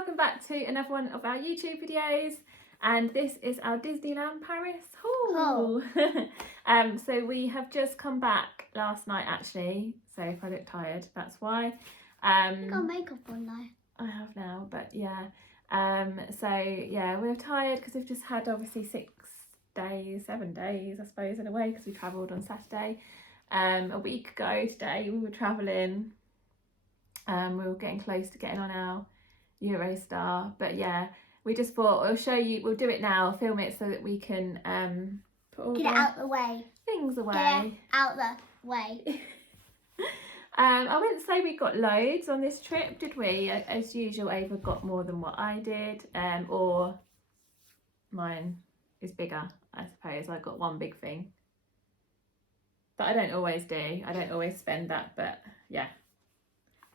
welcome back to another one of our YouTube videos, and this is our Disneyland Paris haul. So we have just come back last night actually, so if I look tired that's why. You got makeup on now. I have now, but yeah. So yeah, we're tired because we've just had obviously 7 days I suppose in a way, because we travelled on Saturday. A week ago today we were travelling. We were getting close to getting on our Eurostar, but yeah, we just thought we'll show you, we'll do it now, film it so that we can put all Get it out the way. Things away. Get it out the way. I wouldn't say we got loads on this trip, did we? As usual, Ava got more than what I did, or mine is bigger, I suppose. I got one big thing, but I don't always do. I don't always spend that, but yeah.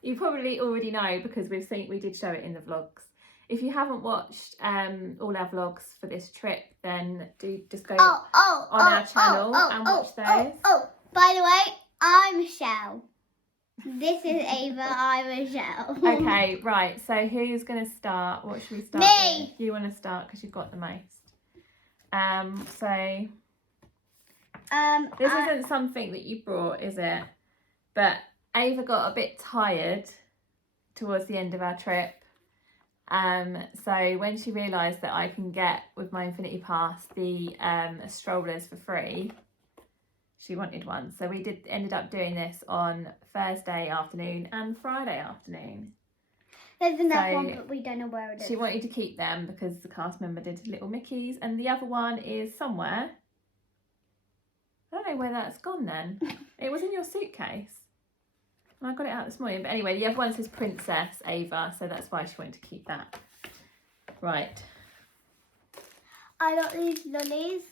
You probably already know because we did show it in the vlogs. If you haven't watched all our vlogs for this trip, then do just go on our channel and watch those. By the way, I'm Michelle. This is Ava, I'm Michelle. Okay, right, so who's going to start? What should we start Me! with? You want to start because you've got the most. This isn't something that you brought, is it? But Ava got a bit tired towards the end of our trip. So when she realised that I can get, with my Infinity Pass, the strollers for free, she wanted one. So we ended up doing this on Thursday afternoon and Friday afternoon. There's another one, but we don't know where it is. She wanted to keep them because the cast member did little Mickeys, and the other one is somewhere. I don't know where that's gone then. It was in your suitcase. I got it out this morning, but anyway, the other one says Princess Ava, so that's why she wanted to keep that. Right. I got these lollies.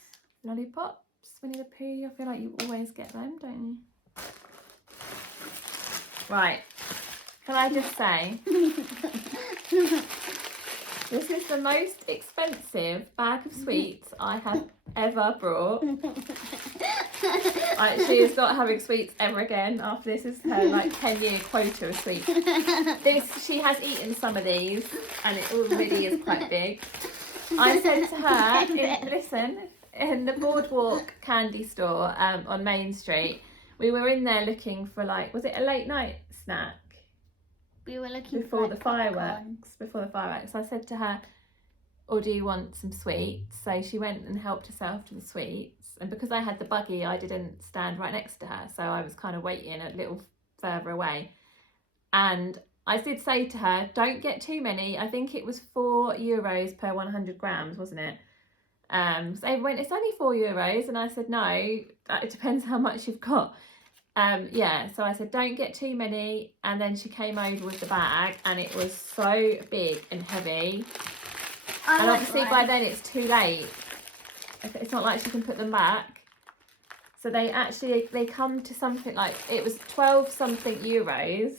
Lollipops, Winnie the Pooh. I feel like you always get them, don't you? Right. Can I just say, this is the most expensive bag of sweets I have ever brought. She is not having sweets ever again after this. Is her 10-year quota of sweets. She has eaten some of these and it already is quite big. I said to her, in the Boardwalk candy store on Main Street, we were in there looking for was it a late night snack? We were looking before the fireworks. I said to her, or do you want some sweets? So she went and helped herself to the sweets. And because I had the buggy, I didn't stand right next to her. So I was kind of waiting a little further away. And I did say to her, don't get too many. I think it was €4 per 100 grams, wasn't it? So Ava went, it's only €4. And I said, no, it depends how much you've got. Yeah, so I said, don't get too many. And then she came over with the bag and it was so big and heavy. And obviously by then it's too late. It's not like she can put them back. So they come to something like, it was 12 something euros.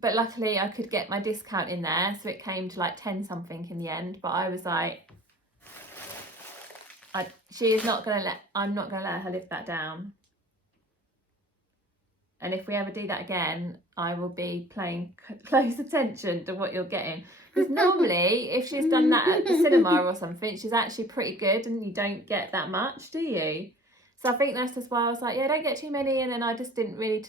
But luckily I could get my discount in there. So it came to 10 something in the end. But I was like, I'm not going to let her live that down. And if we ever do that again, I will be paying close attention to what you're getting. Because normally, if she's done that at the cinema or something, she's actually pretty good and you don't get that much, do you? So I think that's just why I was like, yeah, don't get too many. And then I just didn't really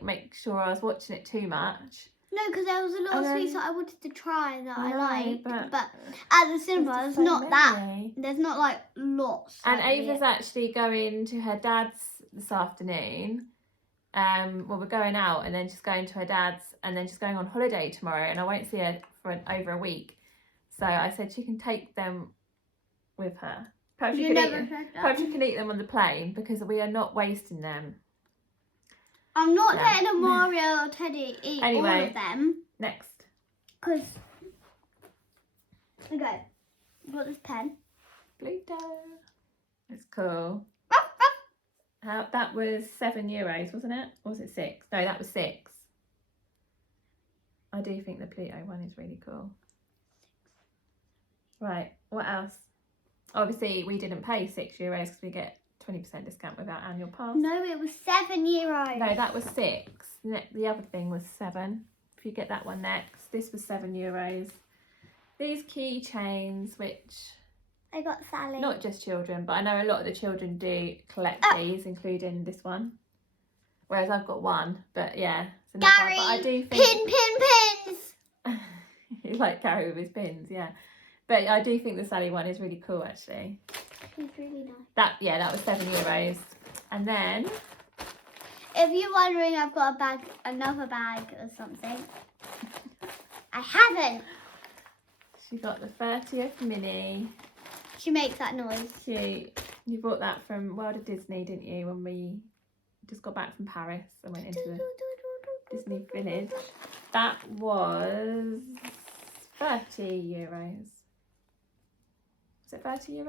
make sure I was watching it too much. No, because there was a lot of sweets that I wanted to try that I liked. But at the cinema, there's not that. There's not lots. And Ava's actually going to her dad's this afternoon. We're going out and then she's going to her dad's and then she's going on holiday tomorrow and I won't see her for over a week. So I said she can take them with her. Perhaps you can eat them on the plane because we are not wasting them. I'm not letting a Mario or Teddy eat all of them. Next. Okay, got this pen. Pluto. It's cool. That was €7, wasn't it? Or was it 6? No, that was 6. I do think the Pluto one is really cool. Right, what else? Obviously, we didn't pay €6 because we get 20% discount with our annual pass. No, it was €7. No, that was 6. The other thing was 7. if you get that one next. This was €7. These keychains, which I got Sally. Not just children, but I know a lot of the children do collect these, including this one. Whereas I've got one, but yeah, it's another Gary, one. But I do think pins. you like Gary with his pins, yeah. But I do think the Sally one is really cool, actually. She's really nice. That was €7. And then, if you're wondering, I've got a bag, another bag or something. I haven't. she got the 30th Mini. She makes that noise. Cute. You bought that from World of Disney, didn't you? When we just got back from Paris and went into the Disney Village. That was €30. Was it €30?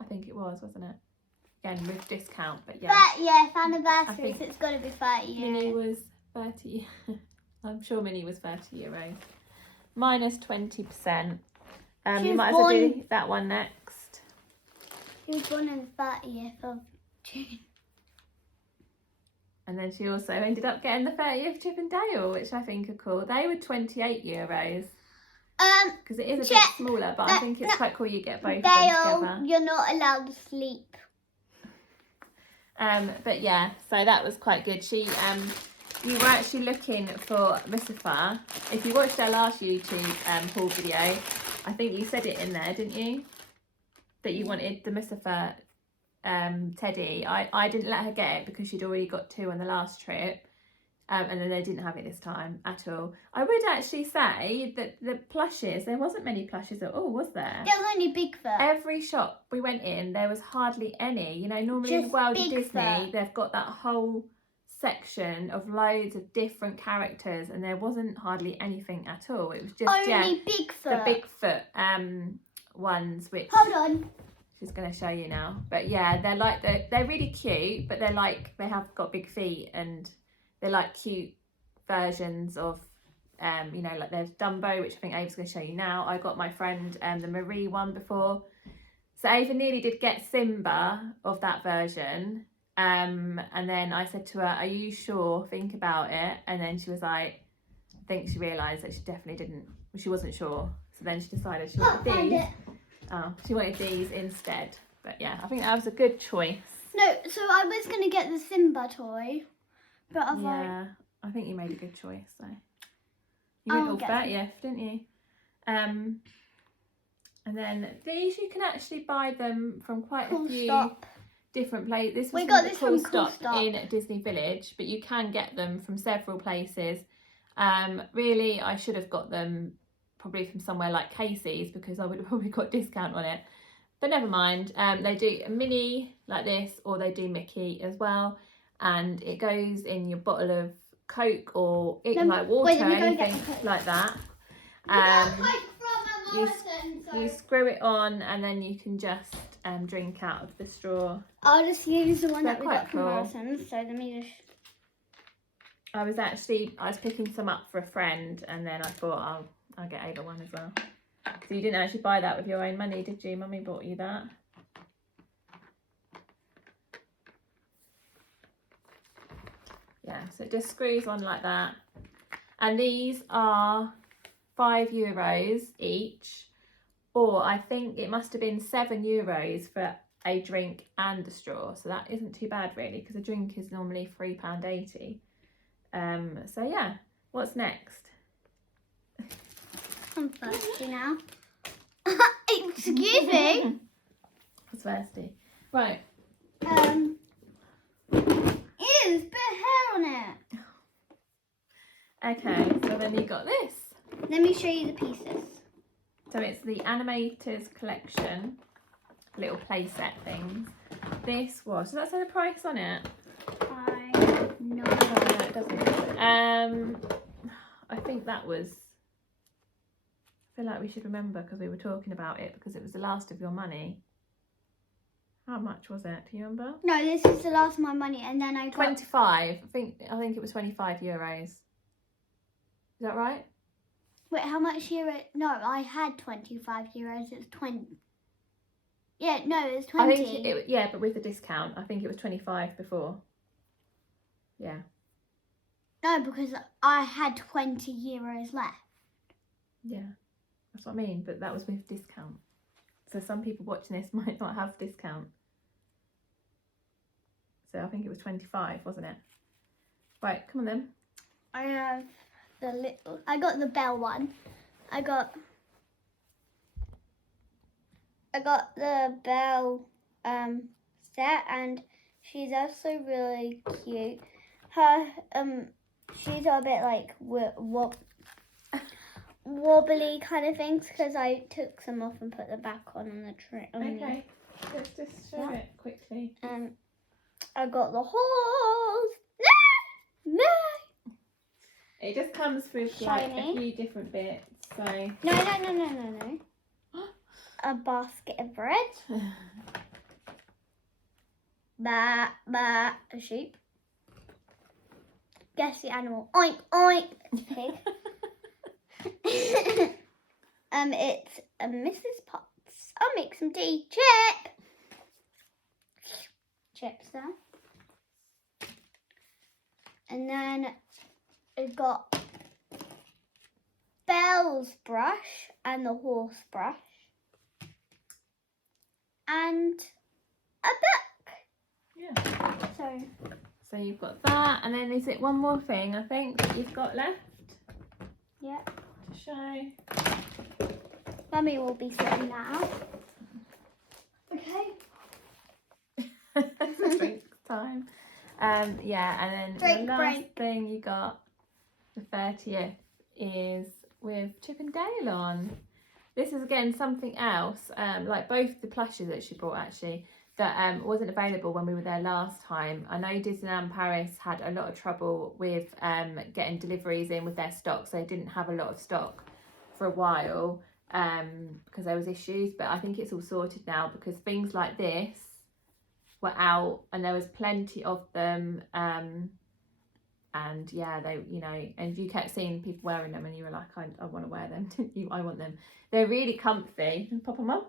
I think it was, wasn't it? Again, with discount, but yeah. But yes, anniversary, so it's got to be 30 Mini was 30. I'm sure Mini was €30. Minus 20%. You might as well do that one next. She was born on the 30th of June. And then she also ended up getting the 30th Chip and Dale, which I think are cool. They were €28. Because it is a bit smaller, but I think it's quite cool you get both of them together. You're not allowed to sleep. But yeah, so that was quite good. She you were actually looking for Mustafa. If you watched our last YouTube haul video, I think you said it in there, didn't you? That you wanted the Mustafa teddy. I didn't let her get it because she'd already got 2 on the last trip. And then they didn't have it this time at all. I would actually say that the plushes, there wasn't many plushes at all, was there? There was only Bigfoot. Every shop we went in, there was hardly any. You know, normally in the world of Disney, they've got that whole section of loads of different characters, and there wasn't hardly anything at all. It was just only Bigfoot. The Bigfoot ones, which hold on, she's going to show you now. But yeah, they're really cute, but they have got big feet, and they're like cute versions of you know, like there's Dumbo, which I think Ava's going to show you now. I got my friend the Marie one before, so Ava nearly did get Simba of that version. And then I said to her, are you sure? Think about it. And then she was like, I think she realised that she definitely didn't, she wasn't sure. So then she decided she wanted these. She wanted these instead. But yeah, I think that was a good choice. No, so I was going to get the Simba toy. But I was I think you made a good choice. So you went all 30th, didn't you? And then these, you can actually buy them from quite a few different places. This was from the Cool Stop in Disney Village, but you can get them from several places. Really, I should have got them probably from somewhere like Casey's, because I would have probably got a discount on it. But never mind. They do a Minnie like this, or they do Mickey as well. And it goes in your bottle of Coke or like water, anything like that. You screw it on, and then you can just drink out of the straw. I'll just use the one that we got from Morrison's. So let me just. I was picking some up for a friend, and then I thought I'll get Ava one as well. So you didn't actually buy that with your own money, did you? Mummy bought you that. Yeah, so it just screws on like that. And these are €5 each, or I think it must have been €7 for a drink and a straw. So that isn't too bad really, because a drink is normally £3.80. So yeah, what's next? I'm thirsty now. Excuse me. What's thirsty? Right. There's a bit of hair on it. Okay, so then you got this. Let me show you the pieces. So it's the Animators Collection, little play set things. This was, does that say the price on it? No, it doesn't. I think that was, I feel like we should remember because we were talking about it, because it was the last of your money. How much was it? Do you remember? No, this is the last of my money, and then I got 25. I think it was €25. Is that right? Wait, how much euro? No, I had €25. It's 20. Yeah, no, it was 20. I think yeah, but with the discount, I think it was 25 before. Yeah. No, because I had 20 euros left. Yeah, that's what I mean, but that was with discount. So some people watching this might not have discount. So I think it was 25, wasn't it? Right, come on then. I have I got the bell one. I got the bell set, and she's also really cute. Her she's a bit like wobbly kind of things because I took some off and put them back on the tray. Okay, let's just show it quickly. I got the horse. No. It just comes with like a few different bits. So No. A basket of bread. A sheep. Guess the animal. Oink oink. Pig. It's a Mrs. Potts. I'll make some tea. Chips there. And then I've got Belle's brush and the horse brush. And a book. Yeah. So you've got that, and then is it one more thing I think that you've got left? Yeah. To show. Mummy will be sitting now. Okay. Drink time. Yeah, and then the last thing you got, the 30th, is with Chip and Dale on. This is again something else, like both the plushes that she brought actually, that wasn't available when we were there last time. I know Disneyland Paris had a lot of trouble with getting deliveries in with their stock, so they didn't have a lot of stock for a while because there was issues, but I think it's all sorted now because things like this were out and there was plenty of them, and yeah, they, you know, and you kept seeing people wearing them and you were like, I want to wear them. I want them. They're really comfy. Pop them on.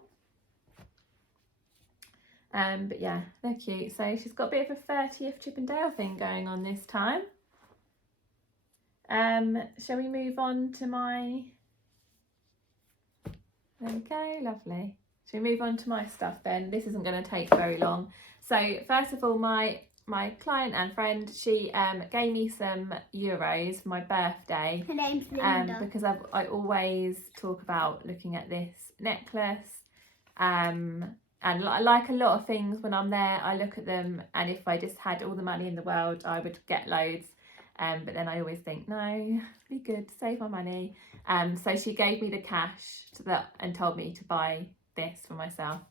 But yeah, they're cute. So she's got a bit of a 30th Chip and Dale thing going on this time. Shall we move on to my... There we go, lovely. Shall we move on to my stuff then? This isn't going to take very long. So first of all, my client and friend, she gave me some euros for my birthday. Her name's Linda. Because I always talk about looking at this necklace. And like a lot of things, when I'm there, I look at them, and if I just had all the money in the world, I would get loads. But then I always think, no, be good, save my money. So she gave me the cash and told me to buy this for myself.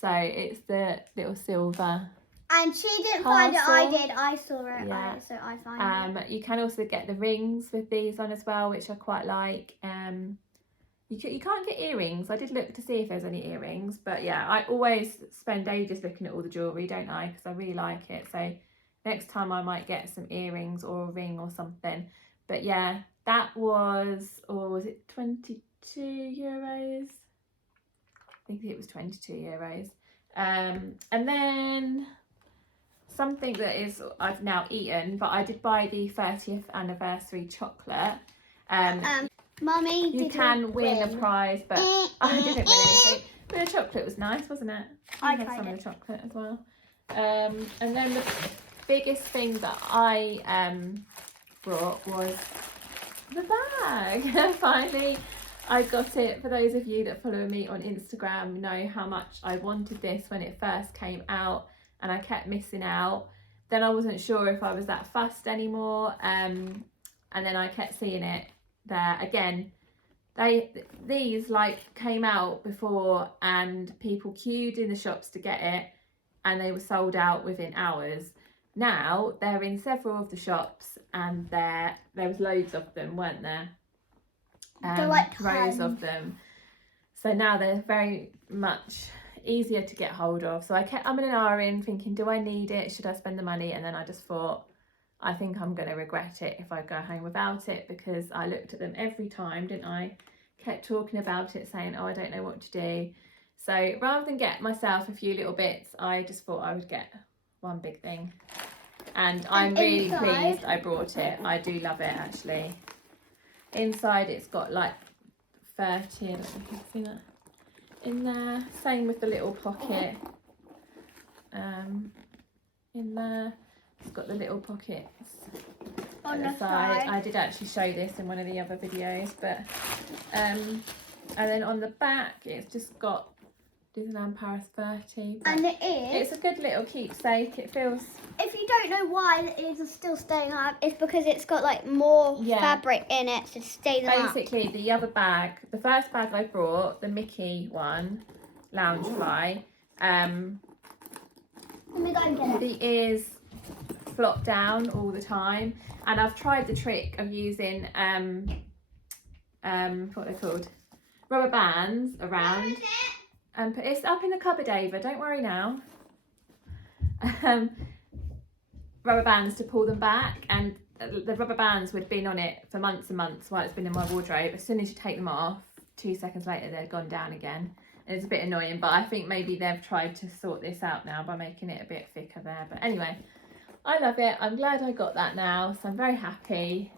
So it's the little silver. And she didn't find it, I did. I saw it, yeah. So I found it. You can also get the rings with these on as well, which I quite like. You can't get earrings. I did look to see if there's any earrings, but yeah, I always spend ages looking at all the jewellery, don't I? Because I really like it. So next time I might get some earrings or a ring or something. But yeah, that was, or was it 22 euros? I think it was 22 euros. And then something that is I've now eaten, but I did buy the 30th anniversary chocolate. Mummy, you can win a prize, but I didn't win anything. But the chocolate was nice, wasn't it? I had some of the chocolate as well. And then the biggest thing that I brought was the bag. Finally, I got it. For those of you that follow me on Instagram, know how much I wanted this when it first came out, and I kept missing out. Then I wasn't sure if I was that fussed anymore, and then I kept seeing it there again. These like came out before, and people queued in the shops to get it, and they were sold out within hours. Now they're in several of the shops, and there was loads of them, weren't there? Like rows of them. So now they're very much easier to get hold of. So I kept umming and ahhing, thinking, do I need it? Should I spend the money? And then I just thought, I think I'm going to regret it if I go home without it, because I looked at them every time, didn't I? Kept talking about it, saying, oh, I don't know what to do. So rather than get myself a few little bits, I just thought I would get one big thing. and I'm really pleased I brought it. I do love it actually. Inside it's got like 30, I don't know if you can see that in there. Same with the little pocket. In there it's got the little pockets on the side. I did actually show this in one of the other videos, but and then on the back it's just got Disneyland Paris 30. And it is. It's a good little keepsake. It feels. If you don't know why the ears are still staying up, it's because it's got like more fabric in it to stay them up. Basically, the other bag, the first bag I brought, the Mickey one, Loungefly, Let me go and get it. the ears flop down all the time, and I've tried the trick of using what are they called, rubber bands around. It's up in the cupboard, Ava, don't worry now. Rubber bands to pull them back, and the rubber bands would have been on it for months and months while it's been in my wardrobe. As soon as you take them off, 2 seconds later they're gone down again. And it's a bit annoying, but I think maybe they've tried to sort this out now by making it a bit thicker there. But anyway, I love it. I'm glad I got that now, so I'm very happy.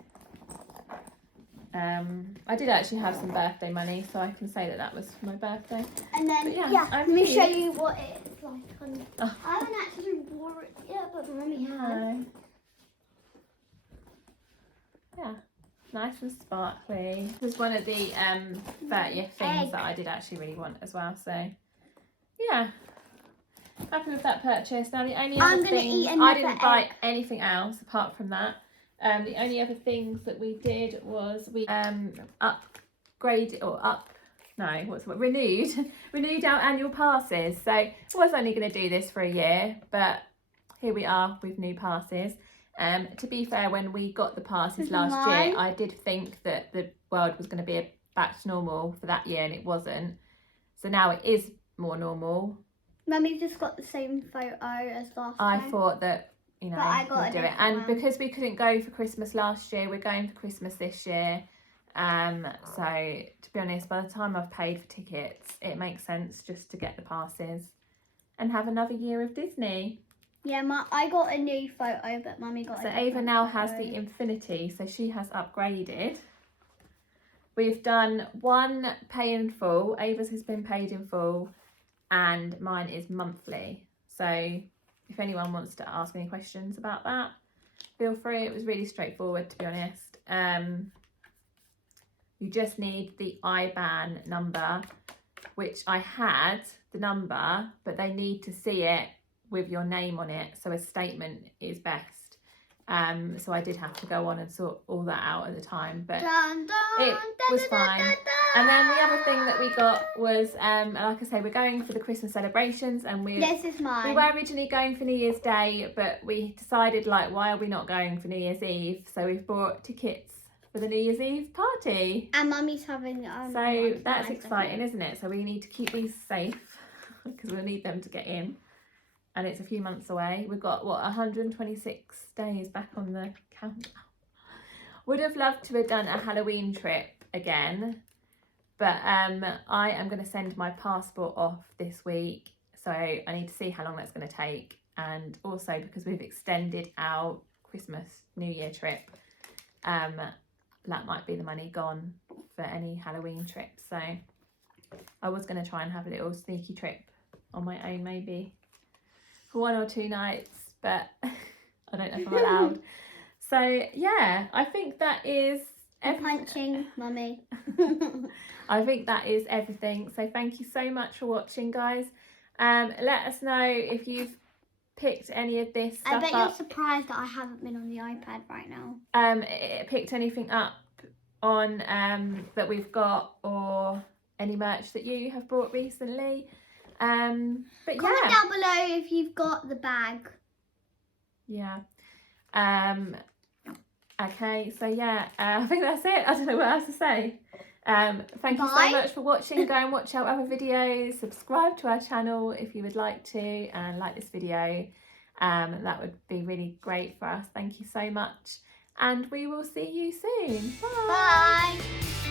I did actually have some birthday money, so I can say that that was for my birthday. And then, let me show you what it's like. I haven't actually wore it yet, but Mummy has. Yeah, nice and sparkly. This was one of the 30th things that I did actually really want as well, so yeah. Happy with that purchase. Now the only other thing, I didn't buy anything else apart from that. The only other things that we did was we renewed our annual passes. So I was only going to do this for a year, but here we are with new passes. To be fair, when we got the passes last year, I did think that the world was going to be back to normal for that year, and it wasn't. So now it is more normal. Mummy just got the same photo as last time. I thought that, you know, we'll do it. And because we couldn't go for Christmas last year, we're going for Christmas this year. So to be honest, by the time I've paid for tickets, it makes sense just to get the passes and have another year of Disney. Yeah, I got a new photo, but Mummy got So Ava now has the Infinity, so she has upgraded. We've done one pay in full. Ava's has been paid in full, and mine is monthly. So if anyone wants to ask any questions about that, feel free. It was really straightforward, to be honest. You just need the IBAN number, which I had the number, but they need to see it with your name on it, so a statement is best. So I did have to go on and sort all that out at the time, but it was fine. And then the other thing that we got was, like I say, we're going for the Christmas celebrations, and this is mine. We were originally going for New Year's Day, but we decided, like, why are we not going for New Year's Eve? So we've bought tickets for the New Year's Eve party. And Mummy's having so that's exciting, isn't it? So we need to keep these safe because we'll need them to get in. And it's a few months away. We've got, what, 126 days back on the countdown. Would have loved to have done a Halloween trip again, but I am going to send my passport off this week, so I need to see how long that's going to take. And also because we've extended our Christmas New Year trip, that might be the money gone for any Halloween trip. So I was going to try and have a little sneaky trip on my own, maybe for 1 or 2 nights, but I don't know if I'm allowed. So yeah, I think that is punching Mummy. I think that is everything. So thank you so much for watching, guys. Let us know if you've picked any of this stuff I bet up. you're surprised that I haven't been on the iPad right now. Picked anything up on that we've got, or any merch that you have bought recently. But comment down below if you've got the bag. Yeah. Okay, so yeah, I think that's it. I don't know what else to say. Thank you so much for watching. Go and watch our other videos. Subscribe to our channel if you would like to, and like this video. That would be really great for us. Thank you so much, and we will see you soon. Bye. Bye.